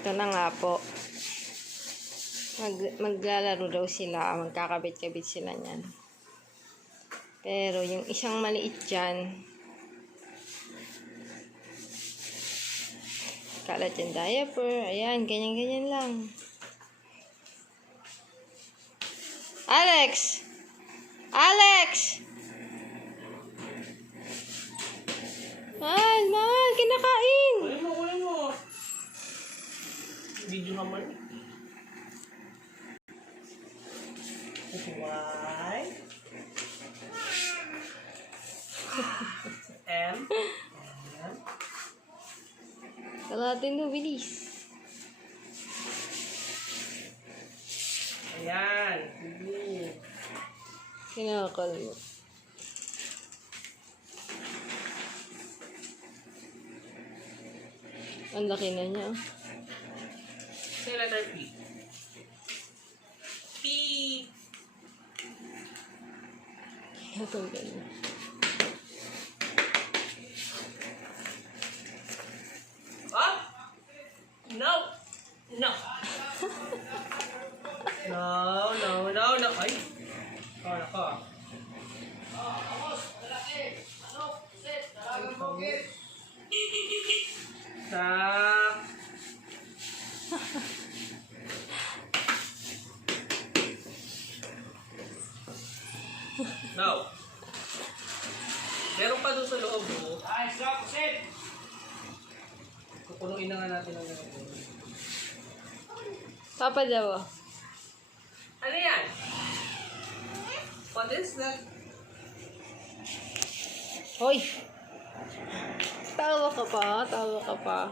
Ito na nga po. Maglalaro daw sila. Magkakabit-kabit sila niyan. Pero yung isang maliit dyan, kalat yung diaper. Ayan, ganyan-ganyan lang. Alex! Alex! Mahal, kinakain! Kunin mo. Video naman. Why? And? Kalatin mo, bilis. Ayan. Kinakal mo. Ang laki na niya. Say letter P. P. Natanggal mo. Up? No. No. No. Ay. Oh, nako. Sak. No. Meron pa doon sa loob mo. Ay, stop, sit! Kukunuin na nga natin ang mga. Papa daw. Ano yan? What is that? Hoy! Tawa ka pa.